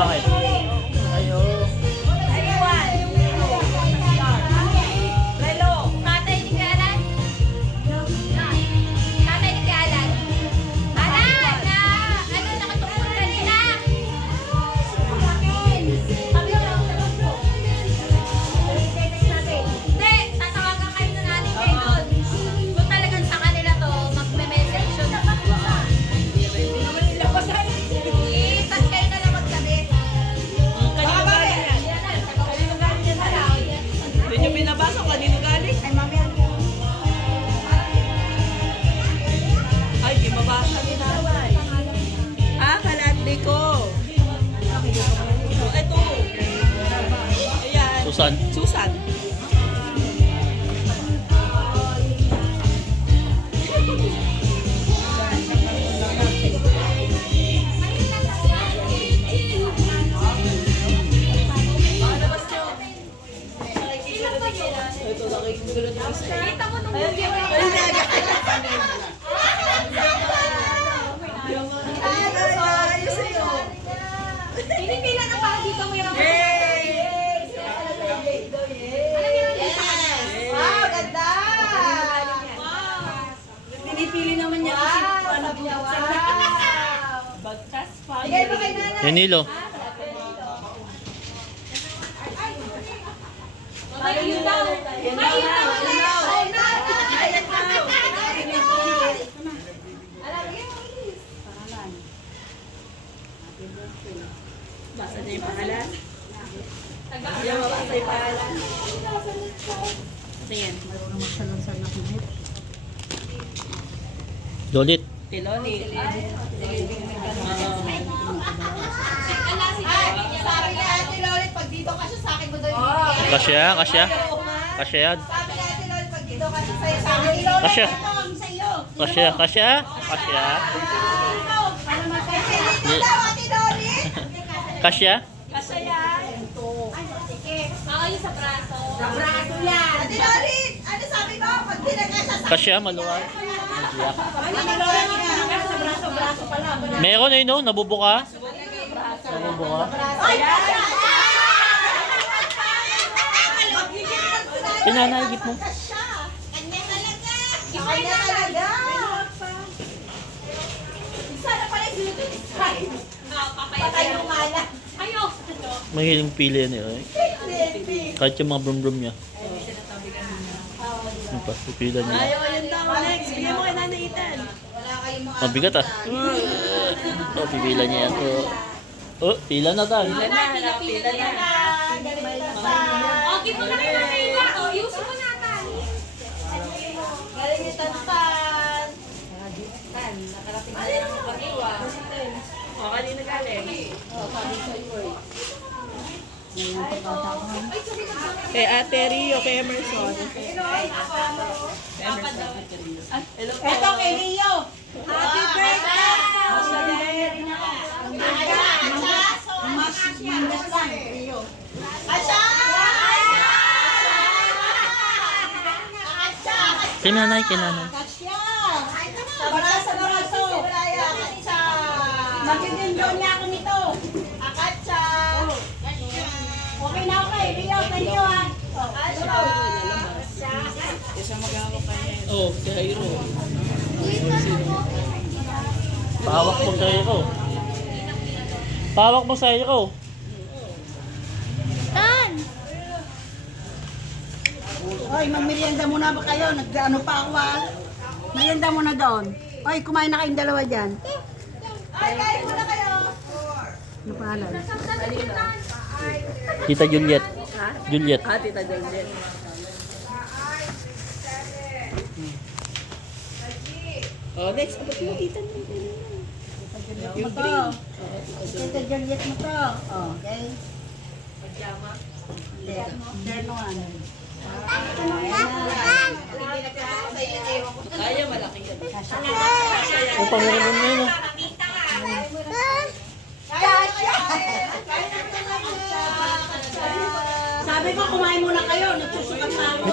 Bakit? Ayo. Tatay ni Kalan? Tatay ni Kalan? Alan! Ano, nakatungkol kanina? Hindi, tatawagan kayo na natin kayo doon. Kung talagang sa kanila to, magme-message yun. I-touch kayo na lang magsabi. Kanino galing yan? Kanino galing yan na lang? Hindi nyo binabasa kung kanino galing? Ay, di mabasa ni nanay. Ah, kalandi ko. Ito. Ayan. Susan. Susan. Ito, nakikigulat yung isa. Kita mo nung pinipila na para dito mo yung wow, ganda! Pinipili naman niya kasi ano bubuksan niya. Bagtas pa. Bigay mo kay nanay. Danilo. Ayun daw. Ayun daw. Ayun daw. Basa niya yung pangalan. Ayaw mabasa yung pangalan. Tingin. Lolit. Tiloni. Sabi ni Ate Lolit, pag dito ka siya sa akin mo daw yung bibigyan. Kasya, kasya. Kasya yan. Sabi ni Ate Lolit, pag dito ka siya sa'yo, sa akin ni Lolit. Kasya. Sa'yo. Kasya, kasya. Kasya. Dito daw, Ate Lolit. Kasya. Kasya yan. Ako yung sa braso. Sa braso yan. Ate Lolit, ano sabi mo? Pag dinagay siya sa akin. Kasya, maluwag. Magiyak. Ate Lolit, sa braso pala. Meron eh, no? Nabubuka. Nabubuka. Ay, kasya! Pinanahigit mo. Kasya! Kanya talaga! Kanya talaga! Sana pala yung Bluetooth strike. Patay mo nga lang. Ayo! Mahiling pili yan eh. Kahit yung mga brum-brum niya. Yung pa, pipila niya. Ayaw, ayun daw. Next. Bigyan mo kay Nanay Ethan. Wala kayong mga... Mabigat ah. Oh, pipila niya yan. Oh, pila na tayo. Pila na. Pila na. Okay mo na kayo nakita. O, yusin mo natin. Galing yung tantan. Alin mo? O, kanino galing? Kay Ate Rio, kay Emerson. Ito kay Rio. Happy birthday! Asya! Kinanay, kinanay. Asya! Baraso, baraso. Akatsa. Magiging niya ako nito. Akatsa. Okay na okay. Rio, kanyo ha. Asya. Isang mag-awak kayo. Oh, si Jairo. Pahawak mo sa iyo. Pahawak mo sa iyo. Tan! Oy, magmerienda muna ba kayo? Nag-ano pa ako ha? Merienda muna doon. Oy, kumain na kayong dalawa dyan. Ay, kain muna kayo. Ano pangalan? Tita Juliet. Ha? Juliet. Ah, Tita Juliet. Oh, next. Abot mo, Tita. Mo to. Tita Juliet mo to. Oh, okay. Hindi. Terno ano. Kaya, malaki yan. Ang pangirin mo yun. Sabi ko kumain muna kayo. Nagsusukat na ako.